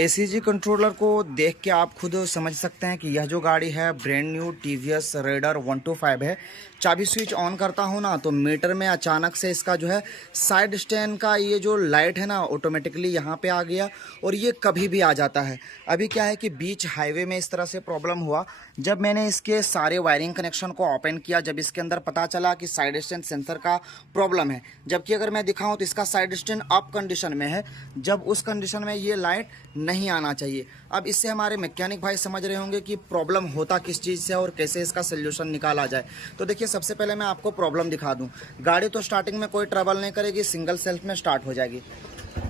ACG controller को देख के आप खुद समझ सकते हैं कि यह जो गाड़ी है ब्रांड न्यू टीवीएस रेडर 125 है। चाबी स्विच ऑन करता हूँ ना तो मीटर में अचानक से इसका जो है साइड स्टैंड का ये जो लाइट है ना ऑटोमेटिकली यहाँ पे आ गया और ये कभी भी आ जाता है। अभी क्या है कि बीच हाईवे में इस तरह से प्रॉब्लम हुआ। जब मैंने इसके सारे वायरिंग कनेक्शन को ओपन किया, जब इसके अंदर पता चला कि साइड स्टैंड सेंसर का प्रॉब्लम है, जबकि अगर मैं दिखाऊं तो इसका साइड स्टैंड अप कंडीशन में है, जब उस कंडीशन में ये लाइट नहीं आना चाहिए। अब इससे हमारे मैकेनिक भाई समझ रहे होंगे कि प्रॉब्लम होता किस चीज़ से और कैसे इसका सोल्यूशन निकाला जाए। तो देखिए, सबसे पहले मैं आपको प्रॉब्लम दिखा दूं। गाड़ी तो स्टार्टिंग में कोई ट्रबल नहीं करेगी, सिंगल सेल्फ में स्टार्ट हो जाएगी।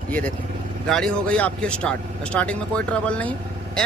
ये देखिए, गाड़ी हो गई आपकी स्टार्टिंग में कोई ट्रबल नहीं।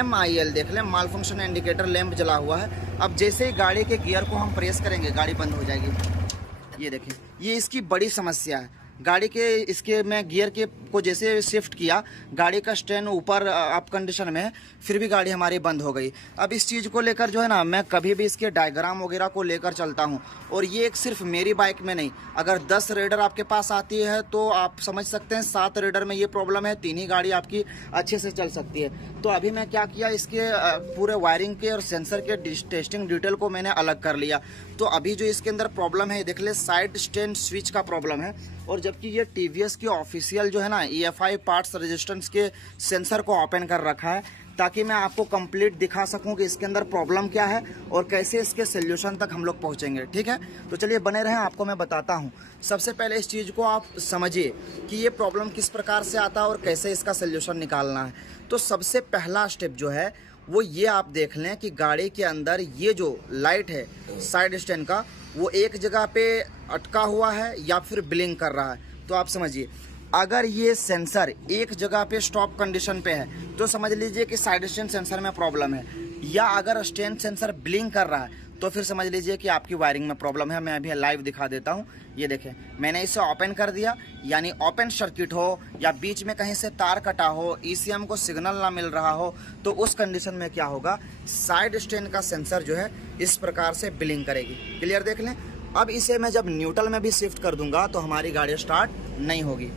MIL देख लें, माल फंक्शन इंडिकेटर लैंप जला हुआ है। अब जैसे ही गाड़ी के गियर को हम प्रेस करेंगे गाड़ी बंद हो जाएगी। ये देखिए, ये इसकी बड़ी समस्या है। गाड़ी के इसके मैं गियर के को जैसे शिफ्ट किया, गाड़ी का स्टैंड ऊपर अप कंडीशन में है, फिर भी गाड़ी हमारी बंद हो गई। अब इस चीज़ को लेकर जो है ना, मैं कभी भी इसके डायग्राम वगैरह को लेकर चलता हूँ। और ये एक सिर्फ मेरी बाइक में नहीं, अगर 10 रेडर आपके पास आती है तो आप समझ सकते हैं 7 रेडर में ये प्रॉब्लम है, 3 ही गाड़ी आपकी अच्छे से चल सकती है। तो अभी मैं क्या किया, इसके पूरे वायरिंग के और सेंसर के टेस्टिंग डिटेल को मैंने अलग कर लिया। तो अभी जो इसके अंदर प्रॉब्लम है, देख ले, साइड स्टैंड स्विच का प्रॉब्लम है। और जबकि ये टीवीएस की ऑफिशियल जो है ना EFI पार्ट्स रेजिस्टेंस के सेंसर को ओपन कर रखा है, ताकि मैं आपको कंप्लीट दिखा सकूं कि इसके अंदर प्रॉब्लम क्या है और कैसे इसके सोल्यूशन तक हम लोग पहुंचेंगे। ठीक है, तो चलिए बने रहें, आपको मैं बताता हूं। सबसे पहले इस चीज़ को आप समझिए कि ये प्रॉब्लम किस प्रकार से आता है और कैसे इसका सोल्यूशन निकालना है। तो सबसे पहला स्टेप जो है वो ये आप देख लें कि गाड़ी के अंदर ये जो लाइट है साइड स्टैंड का, वो एक जगह पे अटका हुआ है या फिर ब्लिंक कर रहा है। तो आप समझिए, अगर ये सेंसर एक जगह पे स्टॉप कंडीशन पे है तो समझ लीजिए कि साइड स्टैंड सेंसर में प्रॉब्लम है, या अगर स्टैंड सेंसर ब्लिंक कर रहा है तो फिर समझ लीजिए कि आपकी वायरिंग में प्रॉब्लम है। मैं अभी लाइव दिखा देता हूँ। ये देखें, मैंने इसे ओपन कर दिया, यानी ओपन सर्किट हो या बीच में कहीं से तार कटा हो, ECM को सिग्नल ना मिल रहा हो, तो उस कंडीशन में क्या होगा, साइड स्टैंड का सेंसर जो है इस प्रकार से ब्लिंक करेगी। क्लियर देख लें। अब इसे मैं जब न्यूट्रल में भी शिफ्ट कर दूंगा तो हमारी गाड़ी स्टार्ट नहीं होगी,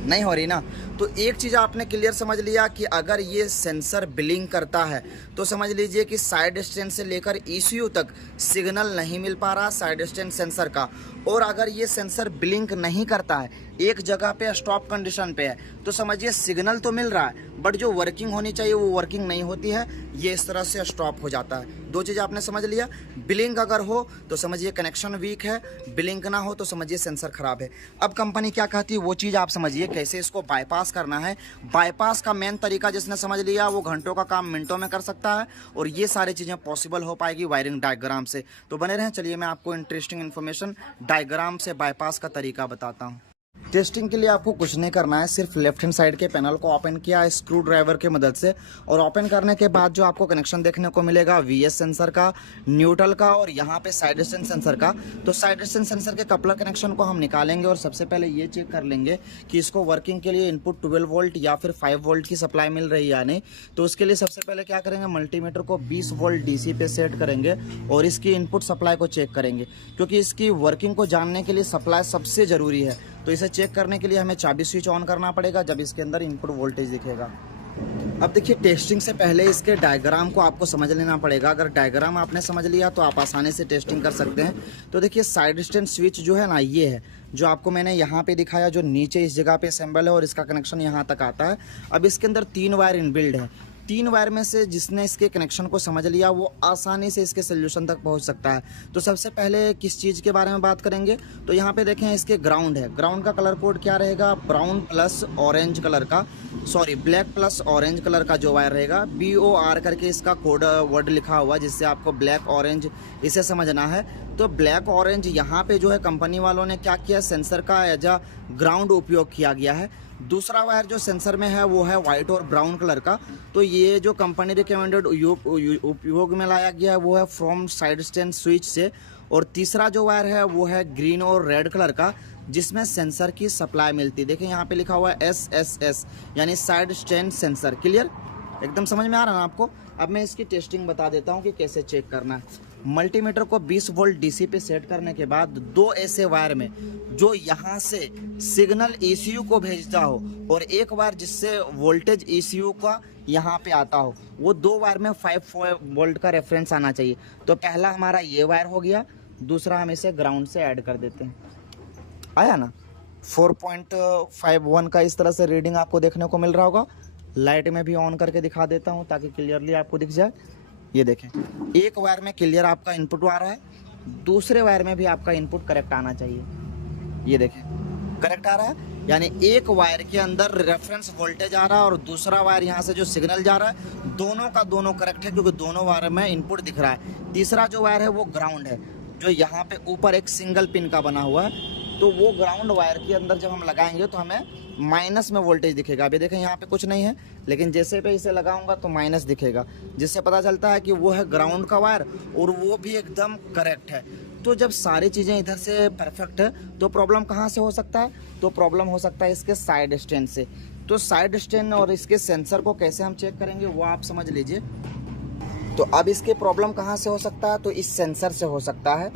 नहीं हो रही ना। तो एक चीज़ आपने क्लियर समझ लिया कि अगर ये सेंसर ब्लिंक करता है तो समझ लीजिए कि साइड स्टैंड से लेकर ECU तक सिग्नल नहीं मिल पा रहा साइड स्टैंड सेंसर का। और अगर ये सेंसर ब्लिंक नहीं करता है, एक जगह पे स्टॉप कंडीशन पे है, तो समझिए सिग्नल तो मिल रहा है बट जो वर्किंग होनी चाहिए वो वर्किंग नहीं होती है, ये इस तरह से स्टॉप हो जाता है। दो चीज़ आपने समझ लिया। ब्लिंक अगर हो तो समझिए कनेक्शन वीक है, ब्लिंक ना हो तो समझिए सेंसर खराब है। अब कंपनी क्या कहती है वो चीज़ आप समझिए, कैसे इसको बाईपास करना है। बाईपास का मेन तरीका जिसने समझ लिया वो घंटों का काम मिनटों में कर सकता है, और ये सारी चीज़ें पॉसिबल हो पाएगी वायरिंग डायग्राम से। तो बने रहें, चलिए मैं आपको इंटरेस्टिंग इन्फॉर्मेशन डायग्राम से बाईपास का तरीका बताता हूँ। टेस्टिंग के लिए आपको कुछ नहीं करना है, सिर्फ लेफ्ट हैंड साइड के पैनल को ओपन किया है स्क्रू ड्राइवर की मदद से, और ओपन करने के बाद जो आपको कनेक्शन देखने को मिलेगा VS सेंसर का, न्यूट्रल का और यहाँ पे साइड स्टैंड सेंसर का। तो साइड स्टैंड सेंसर के कपलर कनेक्शन को हम निकालेंगे और सबसे पहले ये चेक कर लेंगे कि इसको वर्किंग के लिए इनपुट 12 वोल्ट या फिर 5 वोल्ट की सप्लाई मिल रही है या नहीं। तो उसके लिए सबसे पहले क्या करेंगे, मल्टीमीटर को 20 वोल्ट DC पे सेट करेंगे और इसकी इनपुट सप्लाई को चेक करेंगे, क्योंकि इसकी वर्किंग को जानने के लिए सप्लाई सबसे ज़रूरी है। तो इसे चेक करने के लिए हमें चाबी स्विच ऑन करना पड़ेगा, जब इसके अंदर इनपुट वोल्टेज दिखेगा। अब देखिए, टेस्टिंग से पहले इसके डायग्राम को आपको समझ लेना पड़ेगा। अगर डायग्राम आपने समझ लिया तो आप आसानी से टेस्टिंग कर सकते हैं। तो देखिए, साइड स्टैंड स्विच जो है ना, ये है जो आपको मैंने यहाँ पे दिखाया, जो नीचे इस जगह पे असेंबल है और इसका कनेक्शन यहाँ तक आता है। अब इसके अंदर 3 वायर इनबिल्ड है। 3 वायर में से जिसने इसके कनेक्शन को समझ लिया वो आसानी से इसके सोल्यूशन तक पहुंच सकता है। तो सबसे पहले किस चीज़ के बारे में बात करेंगे, तो यहाँ पे देखें इसके ग्राउंड है। ग्राउंड का कलर कोड क्या रहेगा, ब्राउन प्लस ऑरेंज कलर का, sorry black plus orange colour का जो वायर रहेगा, BOR करके इसका कोड वर्ड लिखा हुआ, जिससे आपको ब्लैक ऑरेंज इसे समझना है। तो ब्लैक ऑरेंज यहाँ पे जो है कंपनी वालों ने क्या किया, सेंसर का एज अ ग्राउंड उपयोग किया गया है। दूसरा वायर जो सेंसर में है वो है वाइट और ब्राउन कलर का। तो ये जो कंपनी रिकमेंडेड उपयोग में लाया गया है वो है फ्रॉम साइड स्टैंड स्विच से। और तीसरा जो वायर है वो है ग्रीन और रेड कलर का, जिसमें सेंसर की सप्लाई मिलती है। देखिए यहाँ पे लिखा हुआ है SSS, यानी साइड स्टैंड सेंसर। क्लियर। एकदम समझ में आ रहा है ना आपको। अब मैं इसकी टेस्टिंग बता देता हूँ कि कैसे चेक करना है। मल्टीमीटर को 20 वोल्ट डीसी पे सेट करने के बाद दो ऐसे वायर में जो यहाँ से सिग्नल ECU को भेजता हो और एक वायर जिससे वोल्टेज ECU का यहाँ पे आता हो, वो दो वायर में 5 वोल्ट का रेफरेंस आना चाहिए। तो पहला हमारा ये वायर हो गया, दूसरा हम इसे ग्राउंड से ऐड कर देते हैं। आया ना 4.51 का इस तरह से रीडिंग आपको देखने को मिल रहा होगा। लाइट में भी ऑन करके दिखा देता हूँ ताकि क्लियरली आपको दिख जाए। ये देखें, एक वायर में क्लियर आपका इनपुट आ रहा है, दूसरे वायर में भी आपका इनपुट करेक्ट आना चाहिए। ये देखें करेक्ट आ रहा है, यानी एक वायर के अंदर रेफरेंस वोल्टेज आ रहा है और दूसरा वायर यहाँ से जो सिग्नल जा रहा है दोनों का दोनों करेक्ट है, क्योंकि दोनों वायर में इनपुट दिख रहा है। तीसरा जो वायर है वो ग्राउंड है, जो यहाँ पे ऊपर एक सिंगल पिन का बना हुआ है। तो वो ग्राउंड वायर के अंदर जब हम लगाएंगे तो हमें माइनस में वोल्टेज दिखेगा। अभी देखें यहाँ पे कुछ नहीं है, लेकिन जैसे पे इसे लगाऊंगा तो माइनस दिखेगा, जिससे पता चलता है कि वो है ग्राउंड का वायर और वो भी एकदम करेक्ट है। तो जब सारी चीज़ें इधर से परफेक्ट है तो प्रॉब्लम कहाँ से हो सकता है? तो प्रॉब्लम हो सकता है इसके साइड स्टैंड से। तो साइड स्टैंड और इसके सेंसर को कैसे हम चेक करेंगे वो आप समझ लीजिए। तो अब इसके प्रॉब्लम कहाँ से हो सकता है? तो इस सेंसर से हो सकता है।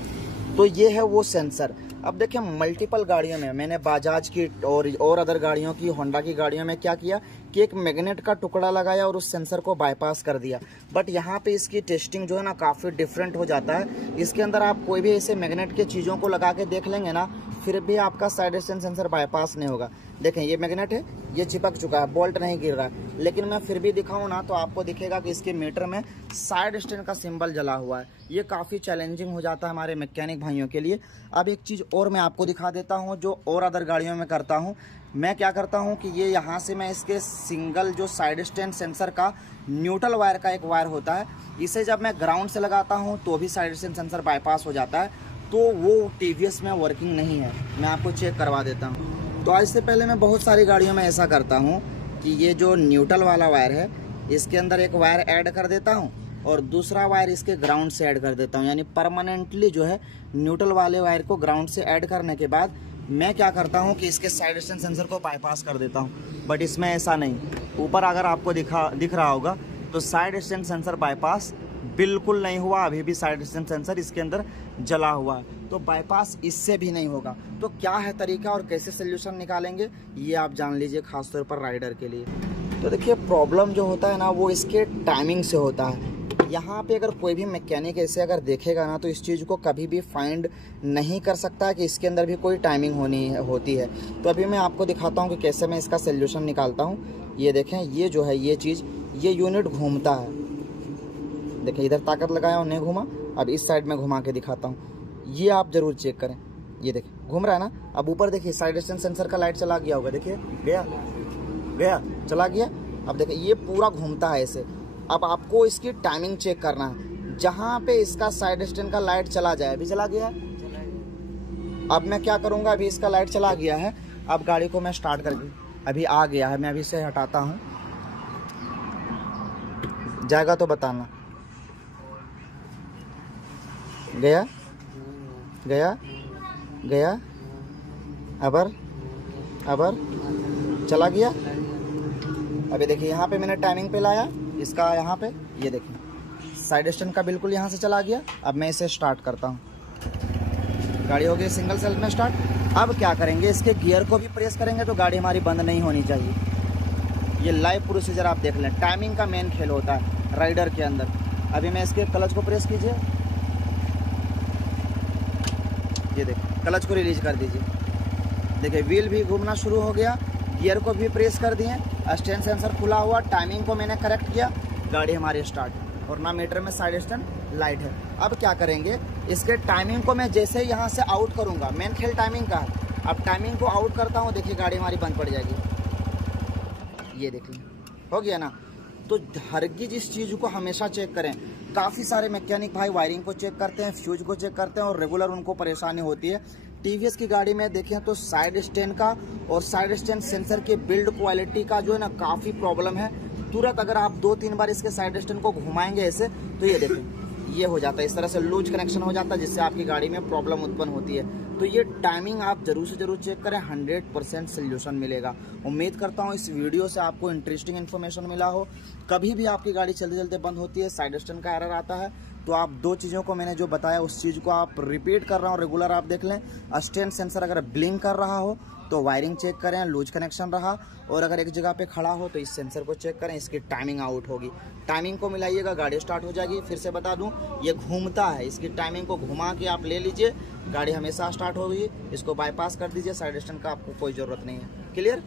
तो ये है वो सेंसर। अब देखिए मल्टीपल गाड़ियों में मैंने बजाज की और अदर गाड़ियों की, होंडा की गाड़ियों में क्या किया कि एक मैग्नेट का टुकड़ा लगाया और उस सेंसर को बाईपास कर दिया। बट यहाँ पे इसकी टेस्टिंग जो है ना काफ़ी डिफरेंट हो जाता है। इसके अंदर आप कोई भी ऐसे मैग्नेट के चीज़ों को लगा के देख लेंगे ना, फिर भी आपका साइड स्टैंड सेंसर बाईपास नहीं होगा। देखें ये मैग्नेट है, ये चिपक चुका है, बोल्ट नहीं गिर रहा है, लेकिन मैं फिर भी दिखाऊं ना तो आपको दिखेगा कि इसके मीटर में साइड स्टैंड का सिंबल जला हुआ है। ये काफ़ी चैलेंजिंग हो जाता है हमारे मैकेनिक भाइयों के लिए। अब एक चीज़ और मैं आपको दिखा देता हूँ जो और अदर गाड़ियों में करता हूँ। मैं क्या करता हूँ कि ये यहाँ से मैं इसके सिंगल जो साइड स्टैंड सेंसर का न्यूट्रल वायर का एक वायर होता है, इसे जब मैं ग्राउंड से लगाता हूँ तो भी साइड स्टैंड सेंसर बाईपास हो जाता है। तो वो TVS में वर्किंग नहीं है, मैं आपको चेक करवा देता हूँ। तो आज से पहले मैं बहुत सारी गाड़ियों में ऐसा करता हूँ कि ये जो न्यूट्रल वाला वायर है इसके अंदर एक वायर ऐड कर देता हूँ और दूसरा वायर इसके ग्राउंड से ऐड कर देता हूँ। यानी परमानेंटली जो है न्यूट्रल वाले वायर को ग्राउंड से ऐड करने के बाद मैं क्या करता हूँ कि इसके साइड स्टैंड सेंसर को बाईपास कर देता हूँ। बट इसमें ऐसा नहीं। ऊपर अगर आपको दिख रहा होगा तो साइड स्टैंड सेंसर बाईपास बिल्कुल नहीं हुआ, अभी भी साइड स्टैंड सेंसर इसके अंदर जला हुआ है। तो बाईपास इससे भी नहीं होगा। तो क्या है तरीका और कैसे सोल्यूशन निकालेंगे ये आप जान लीजिए, खासतौर पर राइडर के लिए। तो देखिए प्रॉब्लम जो होता है ना वो इसके टाइमिंग से होता है। यहाँ पे अगर कोई भी मैकेनिक ऐसे अगर देखेगा ना तो इस चीज़ को कभी भी फाइंड नहीं कर सकता कि इसके अंदर भी कोई टाइमिंग होती है। तो अभी मैं आपको दिखाता हूँ कि कैसे मैं इसका सोल्यूशन निकालता हूँ। ये देखें, ये जो है ये चीज़, ये यूनिट घूमता है। देखिए इधर ताकत लगाया और नहीं घूमा। अब इस साइड में घुमा के दिखाता हूँ, ये आप ज़रूर चेक करें। ये देखिए घूम रहा है ना। अब ऊपर देखिए साइड स्टैंड सेंसर का लाइट चला गया होगा, देखिए गया चला गया। अब देखिए ये पूरा घूमता है ऐसे। अब आपको इसकी टाइमिंग चेक करना है। जहाँ पे इसका साइड स्टैंड का लाइट चला जाए, अभी चला गया है। अब मैं क्या करूँगा, अभी इसका लाइट चला गया है। अब गाड़ी को मैं स्टार्ट करके, अभी आ गया है, मैं अभी से हटाता हूँ। जाएगा तो बताना। गया अबर चला गया। अभी देखिए यहाँ पे मैंने टाइमिंग पे लाया इसका, यहाँ पे ये देखिए साइड स्टैंड का बिल्कुल यहाँ से चला गया। अब मैं इसे स्टार्ट करता हूँ, गाड़ी हो गई सिंगल सेल्फ में स्टार्ट। अब क्या करेंगे, इसके गियर को भी प्रेस करेंगे तो गाड़ी हमारी बंद नहीं होनी चाहिए। ये लाइव प्रोसीजर आप देख लें, टाइमिंग का मेन खेल होता है राइडर के अंदर। अभी मैं इसके क्लच को प्रेस कीजिए, ये देखिए क्लच को रिलीज कर दीजिए। देखिए व्हील भी घूमना शुरू हो गया, गियर को भी प्रेस कर दिए, स्टैंड सेंसर खुला हुआ, टाइमिंग को मैंने करेक्ट किया, गाड़ी हमारी स्टार्ट। और ना मीटर में साइड स्टैंड लाइट है। अब क्या करेंगे, इसके टाइमिंग को मैं जैसे यहाँ से आउट करूँगा, मेन खेल टाइमिंग का है। अब टाइमिंग को आउट करता हूँ, देखिए गाड़ी हमारी बंद पड़ जाएगी। ये देखिए हो गया ना। तो हरगिज इस चीज़ को हमेशा चेक करें। काफ़ी सारे मैकेनिक भाई वायरिंग को चेक करते हैं, फ्यूज को चेक करते हैं और रेगुलर उनको परेशानी होती है। TVS की गाड़ी में देखें तो साइड स्टैंड का और साइड स्टैंड सेंसर के बिल्ड क्वालिटी का जो है ना काफ़ी प्रॉब्लम है। तुरंत अगर आप 2-3 बार इसके साइड स्टैंड को घुमाएंगे ऐसे तो ये देखें ये हो जाता है, इस तरह से लूज कनेक्शन हो जाता है, जिससे आपकी गाड़ी में प्रॉब्लम उत्पन्न होती है। तो ये टाइमिंग आप जरूर से जरूर चेक करें, 100% सोल्यूशन मिलेगा। उम्मीद करता हूँ इस वीडियो से आपको इंटरेस्टिंग इन्फॉर्मेशन मिला हो। कभी भी आपकी गाड़ी चलते चलते बंद होती है, साइड स्टैंड का एरर आता है, तो आप दो चीज़ों को मैंने जो बताया उस चीज़ को आप रिपीट कर रहा हूँ रेगुलर, आप देख लें। स्टैंड सेंसर अगर ब्लिंक कर रहा हो तो वायरिंग चेक करें, लूज कनेक्शन रहा, और अगर एक जगह पे खड़ा हो तो इस सेंसर को चेक करें, इसकी टाइमिंग आउट होगी। टाइमिंग को मिलाइएगा, गाड़ी स्टार्ट हो जाएगी। फिर से बता दूं, ये घूमता है, इसकी टाइमिंग को घुमा के आप ले लीजिए, गाड़ी हमेशा स्टार्ट होगी। इसको बाईपास कर दीजिए, साइड स्टैंड का आपको कोई ज़रूरत नहीं है। क्लियर।